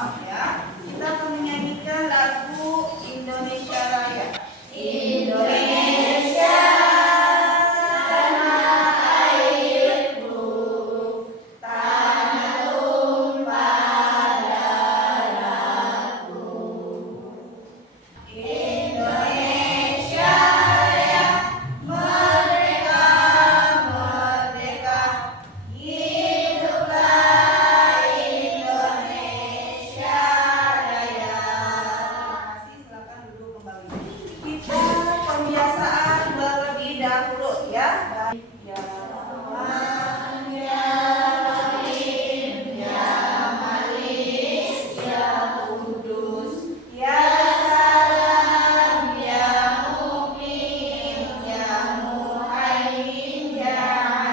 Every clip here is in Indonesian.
semua ya. Kita akan menyanyikan lagu Indonesia Raya. Indonesia tanah airku, tanah tumpah darahku. Indonesia Raya, merdeka, merdeka, hiduplah Indonesia Raya. Silakan duduk kembali. Kita pembiasaan terlebih dahulu ya. Ya Rahman, ya Rahim, ya Malik, ya Kudus, ya Salam, ya Mu'min, ya Muhaimin, ya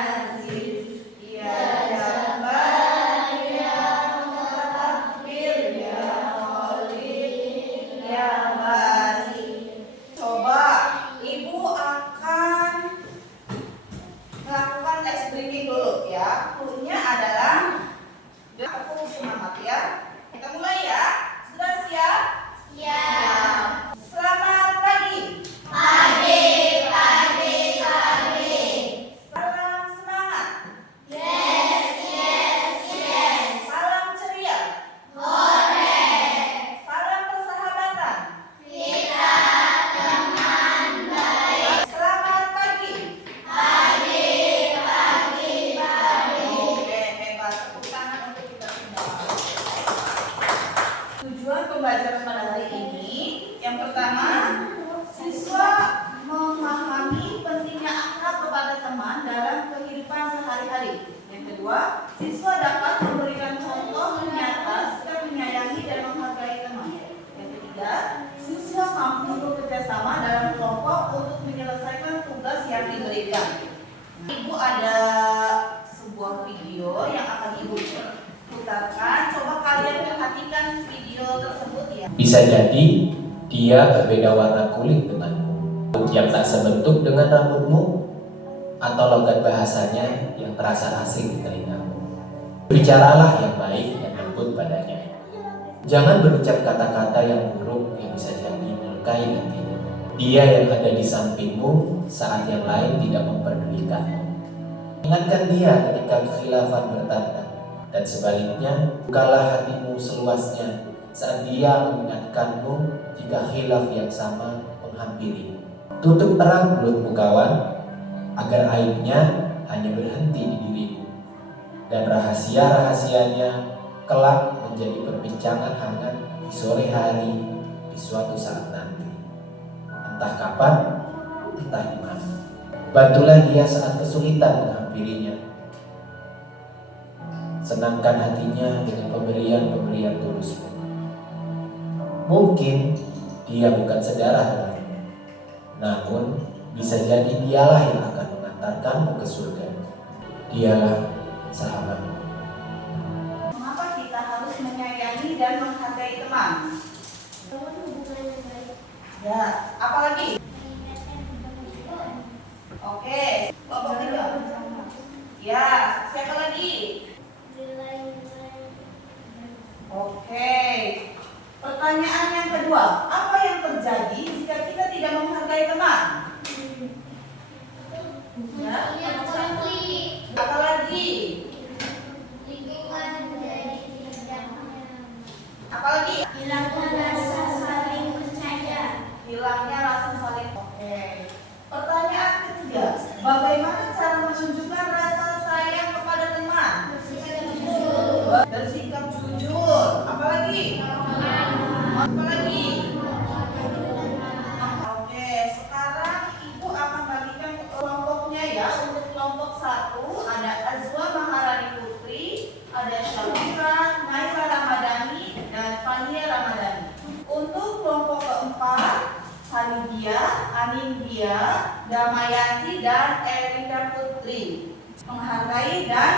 Aziz, ya Jabbar, ya Mutakabbir, ya Khalid, ya Basi. Coba Ibu akan melakukan tes breathing dulu ya. Cluenya adalah aku semangat ya. Kita mulai ya. Sudah siap? Siap. Selamat pagi. Pagi, pagi, pagi. Salam semangat. Yes, yes, yes. Salam ceria. Korek. Salam persahabatan. Kita teman baik. Selamat pagi. Pagi, pagi, pagi. Oke, hebat. Tepuk tangan untuk kita semua. Tujuan pembelajaran pada hari ini, yang pertama, siswa memahami pentingnya akrab kepada teman dalam kehidupan sehari-hari. Yang kedua, siswa dapat memberikan contoh nyata sikap menyayangi dan menghargai teman. Yang ketiga, siswa mampu bekerja sama dalam kelompok untuk menyelesaikan tugas yang diberikan. Ibu ada sebuah video yang akan Ibu putarkan. Coba kalian perhatikan video tersebut ya. Bisa jadi dia berbeda warna kulit denganmu, yang tak sebentuk dengan rambutmu, atau logat bahasanya yang terasa asing di telingamu. Bicaralah yang baik dan lembut padanya. Jangan berucap kata-kata yang buruk yang bisa jadi melukai hatinya. Dia yang ada di sampingmu saat yang lain tidak memperdulikanmu. Ingatkan dia ketika kekhilafan bertanda, dan sebaliknya bukalah hatimu seluasnya saat dia mengingatkanmu jika khilaf yang sama menghampiri. Tutup terang mulutmu kawan, agar aibnya hanya berhenti di dirimu, dan rahasia-rahasianya kelak menjadi perbincangan hangat di sore hari di suatu saat nanti. Entah kapan, entah di mana. Bantulah dia saat kesulitan menghampirinya. Senangkan hatinya dengan pemberian-pemberian tulusmu. Mungkin dia bukan saudara denganmu, namun bisa jadi dialah yang akan mengantarkanmu ke surga. Dialah sahabatmu. Mengapa kita harus menyayangi dan menghargai teman? Ya, apalagi? Oke, kelompok kedua. Ya, siapa lagi? Oke. Pertanyaan yang kedua, apa yang terjadi jika kita tidak menghargai teman? Ya, apalagi? Apalagi? Hilangnya rasa saling percaya. Hilangnya rasa saling. Oke. Pertanyaan ketiga, bagaimana cara menunjukkan rasa sayang kepada teman? Bersikap jujur. Apalagi? Apalagi? Oke, sekarang Ibu akan bagikan kelompoknya ya. Untuk kelompok 1 ada Azwa Maharani Putri, ada Syafira, Naila Ramadhani, dan Fania Ramadhani. Untuk kelompok keempat, Hanidia, Anindya, Damayanti, dan Erika Putri. Menghargai dan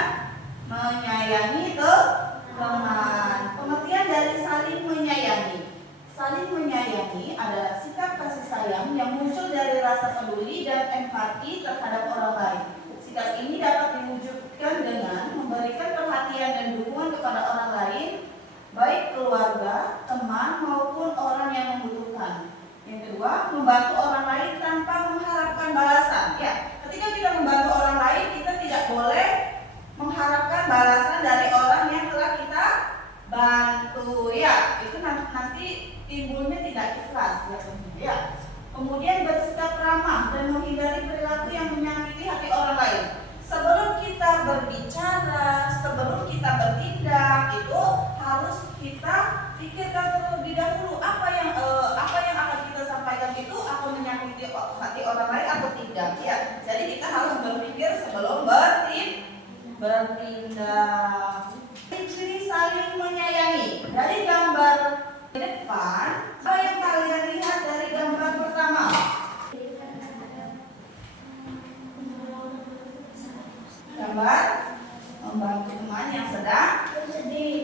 menyayangi teman. Pengertian dari saling menyayangi. Saling menyayangi adalah sikap kasih sayang yang muncul dari rasa peduli dan empati terhadap orang lain. Sikap ini dapat diwujudkan dengan memberikan perhatian dan dukungan kepada orang lain, baik keluarga, teman maupun orang yang membutuhkan. Yang kedua, membantu orang lain tanpa mengharapkan balasan. Ya, ketika kita membantu orang lain, kita tidak boleh mengharapkan balasan dari orang yang telah kita bantu. Ya, itu nanti timbulnya tidak ikhlas ya tentunya. Ya. Kemudian bersikap ramah dan menghindari perilaku yang menyakiti hati orang lain. Sebelum kita berbicara, sebelum kita bertindak, itu harus kita pikirkan terlebih dahulu apa yang akan kita sampaikan itu akan menyakiti hati orang lain atau tidak. Ya, jadi kita harus berpikir sebelum bertindak. Ciri saling menyayangi. Dari gambar depan, apa yang kalian lihat dari gambar pertama? Gambar membantu teman yang sedang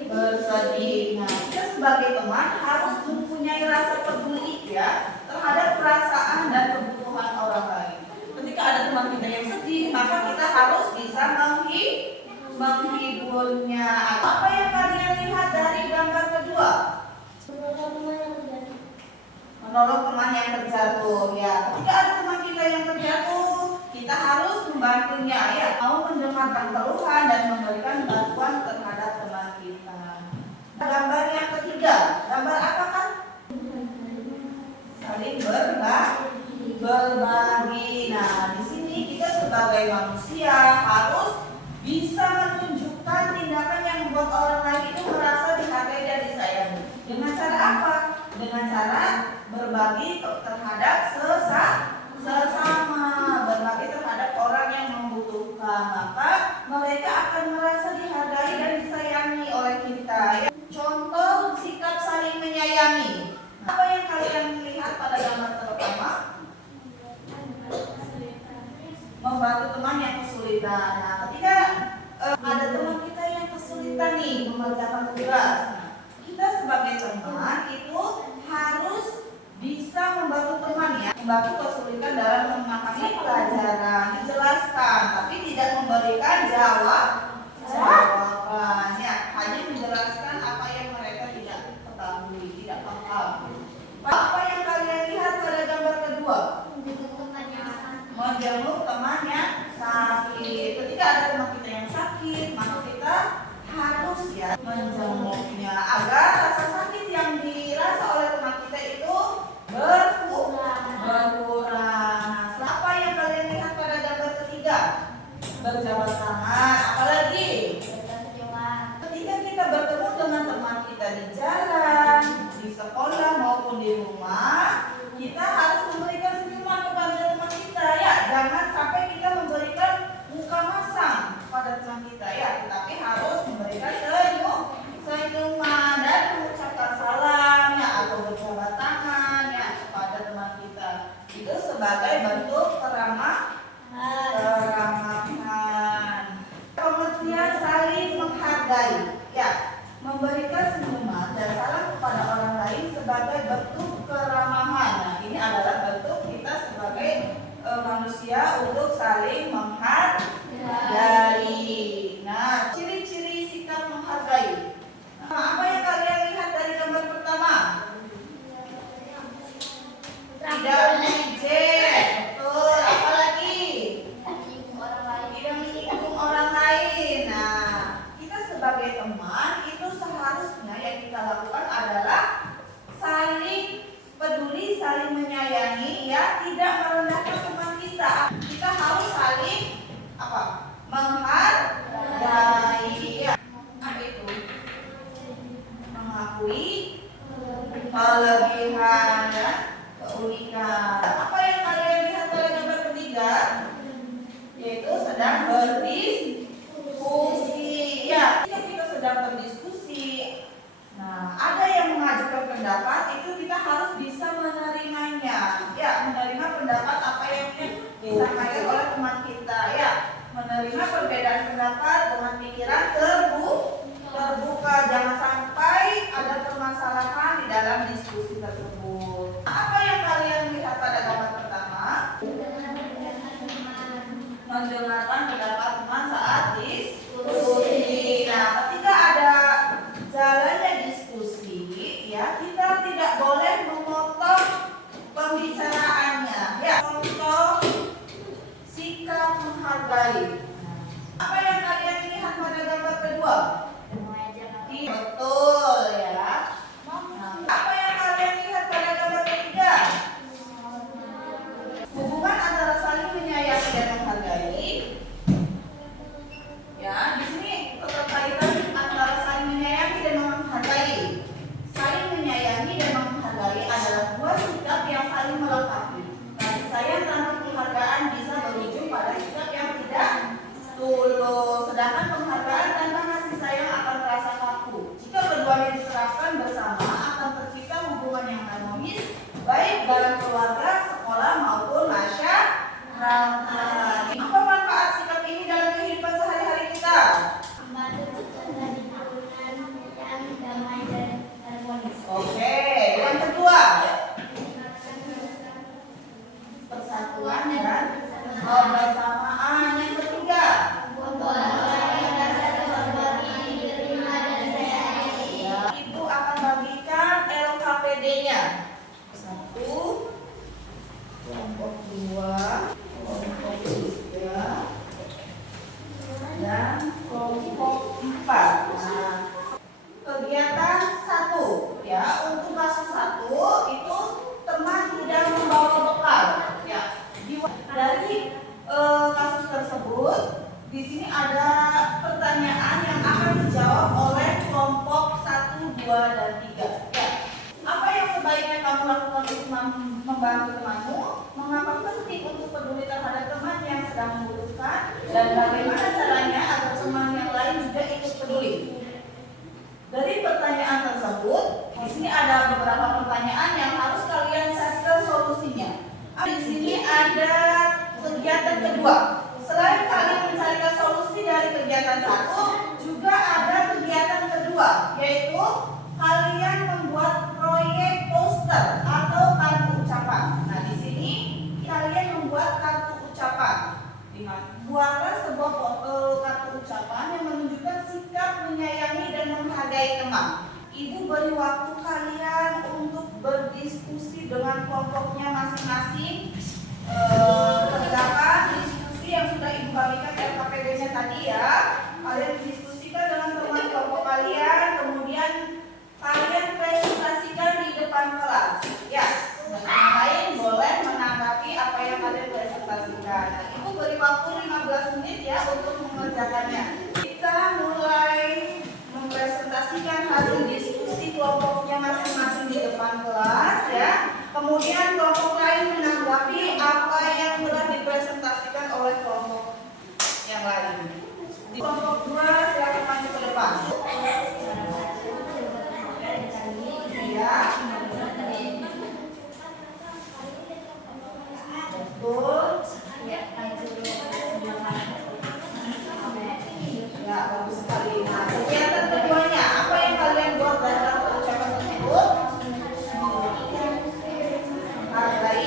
bersedih. Nah, kita sebagai teman harus mempunyai rasa peduli ya terhadap perasaan dan kebutuhan orang lain. Ketika ada teman kita yang sedih, maka kita harus bisa menghiburnya. Apa yang kalian lihat dari gambar kedua? Menolong teman yang terjatuh. Ya, ketika ada teman kita yang terjatuh, kita harus membantunya. Ya, mau mendengarkan keluhan dan memberikan bantuan terhadap teman kita. Gambar yang ketiga, gambar apa kan? Saling berbagi. Nah, di sini kita sebagai manusia harus bisa menunjukkan tindakan yang membuat orang lain itu merasa dihargai dan disayangi. Dengan cara apa? Dengan cara berbagi terhadap sesama, berbagi terhadap orang yang membutuhkan. Maka mereka akan merasa dihargai dan disayangi oleh kita. Contoh sikap saling menyayangi. Apa yang kalian lihat pada gambar pertama? Membantu teman yang kesulitan. Nah, ketika ada teman kita yang kesulitan nih mengerjakan tugas, kita sebagai teman itu harus bisa membantu teman ya, membantu kesulitan dalam memahami pelajaran, dijelaskan, tapi tidak memberikan jawaban ya, hanya menjelaskan apa yang mereka tidak ketahui, tidak paham. Apa yang kalian lihat pada gambar kedua? Menjenguk teman yang sakit. Ketika ada teman kita yang sakit, maka kita harus ya menjenguknya agar rasa sakit yang dirasa oleh teman kita itu berkurang. Apa yang kalian lihat pada gambar ketiga? Berjabat tangan. Apalagi ketika kita bertemu dengan teman kita di jalan, di sekolah maupun di rumah, kita harus memberikan senyuman kepada teman kita ya. Jangan sampai kita memberikan muka masam pada teman kita ya, tetapi harus memberikan senyuman dan mengucapkan salam ya, atau berjabat tangan ya kepada teman kita. Itu sebagai bentuk keramahan. Pengertian saling menghargai ya, memberikan senyuman dan salam kepada orang lain sebagai bentuk keramahan. Nah, ini adalah bentuk kita sebagai manusia untuk saling menghargai. Nah, ciri-ciri sikap menghargai. Nah, apa yang kalian lihat dari gambar pertama? Tidak mengejek. Betul. Apalagi? Tidak menyinggung orang lain. Nah, kita sebagai teman itu seharusnya yang kita lakukan adalah saling peduli, saling menyayangi ya, tidak merendahkan teman kita. Kita harus saling menghargai ya. Apa itu? Mengakui kelebihan dan keunikan. Apa yang kalian lihat pada gambar ketiga? Yaitu sedang berdiskusi ya. Ketika kita sedang berdiskusi, nah, ada yang mengajukan pendapat, itu kita harus bisa menerimanya ya, menerima pendapat apa yang disampaikan oleh teman kita ya, menerima perbedaan pendapat dengan pikiran terbuka. Jangan sampai ada permasalahan di dalam diskusi tersebut. Apa yang kalian lihat pada gambar pertama? Mendengarkan pendapat teman saat diskusi. Nah, ketika ada jalannya diskusi menghargai. Apa yang kalian lihat pada gambar kedua? Betul ya. Nah, apa yang kalian lihat pada gambar ketiga? Hubungan antara saling menyayangi dan menghargai. Ya, di sini keterkaitan antara saling menyayangi dan menghargai. Saling menyayangi dan menghargai adalah dua sikap yang saling melengkapi. Kasih sayang tanpa penghargaan bisa berujung pada sikap yang tidak tulus. Sedangkan penghargaan tanpa kasih sayang akan terasa kaku. Jika keduanya diterapkan bersama akan tercipta hubungan yang harmonis baik dalam keluarga, sekolah maupun masyarakat. Apa manfaat sikap ini dalam kehidupan sehari-hari kita? Oke, yang kedua, persatuan dan kebersamaan. Yang ketiga, Ibu akan bagikan LKPD-nya. Satu, kelompok dua, kelompok tiga, dan kelompok empat. Nah, kegiatan satu, ya untuk kasus satu itu teman tidak membawa bekal. Ya, dari kasus tersebut, di sini ada pertanyaan yang akan dijawab oleh kelompok 1, 2, dan 3. Ya. Apa yang sebaiknya kamu lakukan untuk membantu temanmu? Mengapa penting untuk peduli terhadap teman yang sedang membutuhkan? Dan bagaimana caranya agar teman yang lain juga ikut peduli? Dari pertanyaan tersebut, di sini ada beberapa pertanyaan yang harus kalian cari solusinya. Di sini ada kegiatan kedua. Selain kalian mencarikan solusi dari kegiatan satu, juga ada kegiatan kedua, yaitu kalian membuat proyek poster atau kartu ucapan. Nah, di sini kalian membuat kartu ucapan. Buatlah sebuah kartu ucapan yang menunjukkan sikap menyayangi dan menghargai teman. Ibu beri waktu kalian untuk berdiskusi dengan kelompoknya masing-masing. Kerjakan diskusi yang sudah ibu bagikan LKPD-nya tadi ya. Kalian diskusikan dengan teman kelompok kalian, kemudian kalian presentasikan di depan kelas. Ya, dan yang lain boleh menanggapi apa yang kalian presentasikan. Nah, ibu beri waktu 15 menit ya untuk mengerjakannya. Kita mulai mempresentasikan hasil diskusi kelompoknya masing-masing di depan kelas ya. Kemudian kelompok lain menanggapi apa yang telah dipresentasikan oleh kelompok yang lain. Di kelompok 2 silakan maju ke depan. Ya. Betul. Ya, bagus sekali. Nah, kegiatan keduanya, apa yang kalian buat dalam ucapan tersebut? Hargai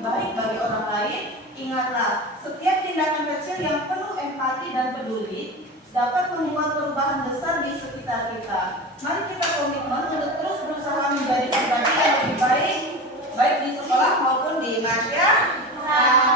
lebih baik bagi orang lain, ingatlah, setiap tindakan kecil yang penuh empati dan peduli dapat membuat perubahan besar di sekitar kita. Mari kita komitmen untuk terus berusaha menjadi pribadi yang lebih baik, baik di sekolah maupun di masyarakat.